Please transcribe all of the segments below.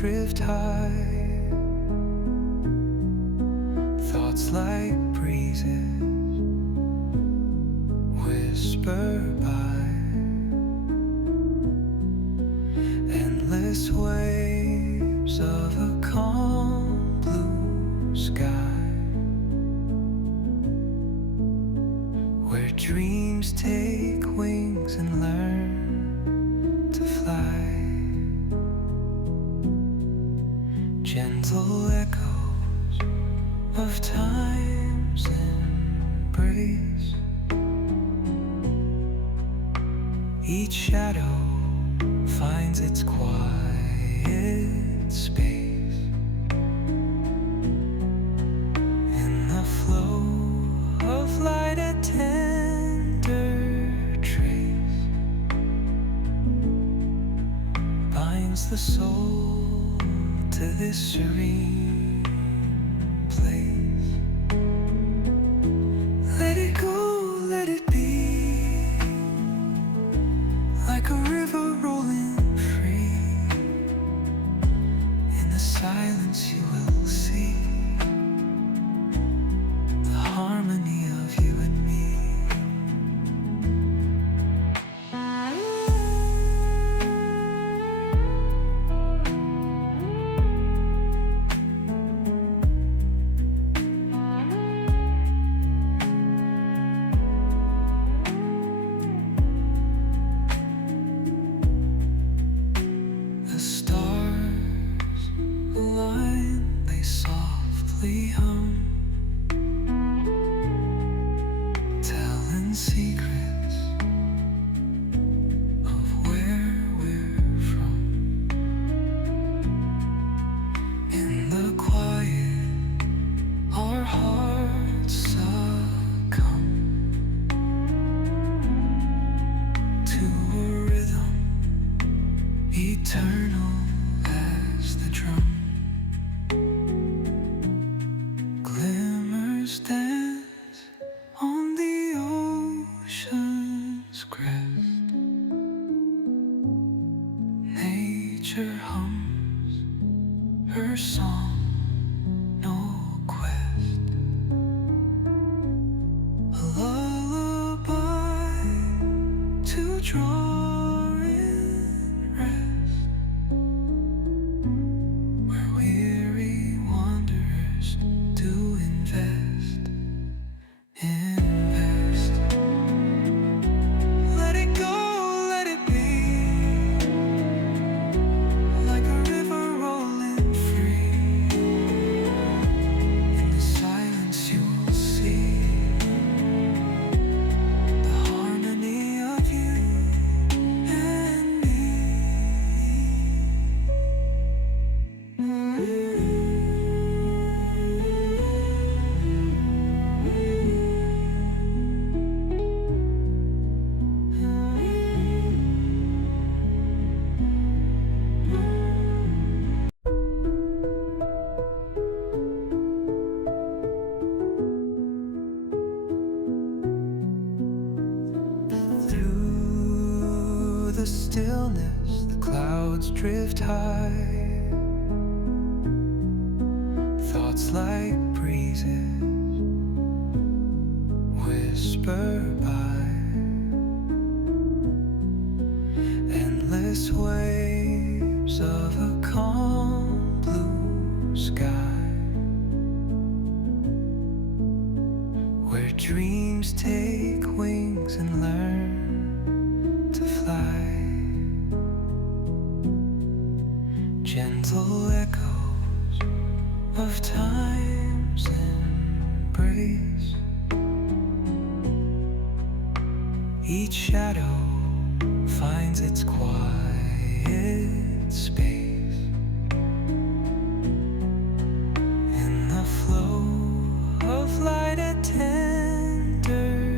drift high, thoughts like breezes whisper by, endless waves of a calm blue sky, where dreams take wings and learn to fly. Gentle echoes of time's embrace, each shadow finds its quiet space. In the flow of light, a tender trace binds the soul to this serene place. Let it go, let it be, like a river rolling free. In the silence you will see the harmony of you and me. Hum, telling secrets of where we're from. In the quiet, our hearts succumb to a rhythm eternal as the drum. Glimmers dance on the ocean's crest. Nature hums her song, no quest. A lullaby to draw in rest, where weary wanderers do invest. Let it go, let it be, like a river rolling free. In the silence you will see the harmony of you and me. Through the stillness, the clouds drift high, thoughts like breezes whisper by, endless waves of a calm blue sky, where dreams take wings and learn to fly. Gentle echoes of time's embrace, each shadow finds its quiet space. In the flow of light, a tender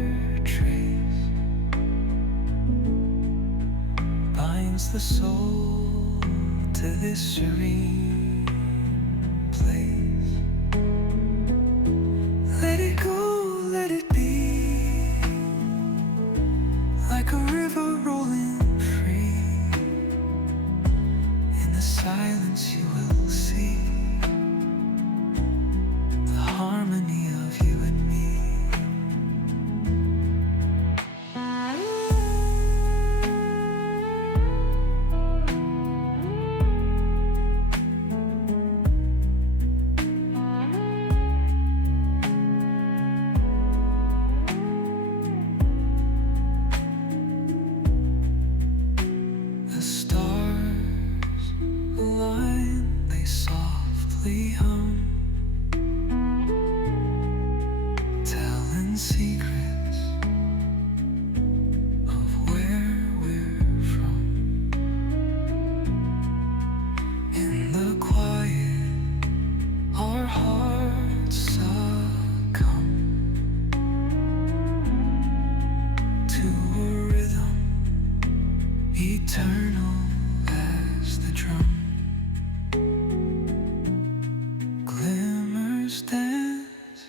trace binds the soul to this serene place. Let it go, let it be, like a river rolling free. In the silence you will hum, telling secrets of where we're from. In the quiet, our hearts succumb to a rhythm eternal as the drum. Glimmers dance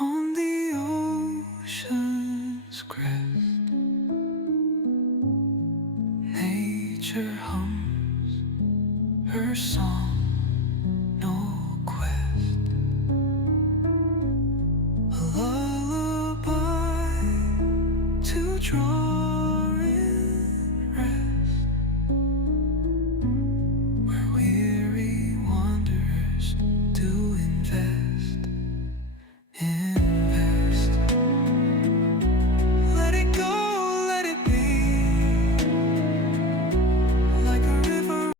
on the ocean's crest. Nature hums her song, no quest. A lullaby to draw in rest, where weary wanderers do invest. Invest. Let it go, let it be, like a river.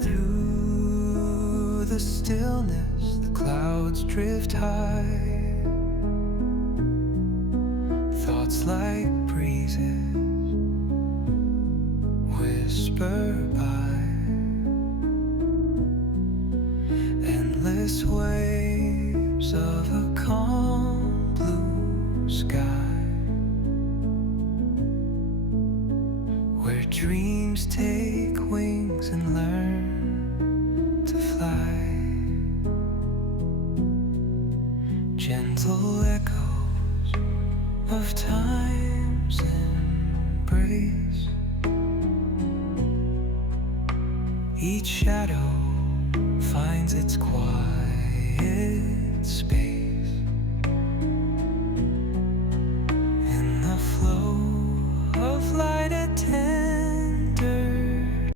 Through the stillness, the clouds drift high. Thoughts like breezes whisper by. Endless waves of a calm blue sky, where dreams take wings and learn to fly. Gentle echoes of time's embrace. Each shadow finds its quiet space.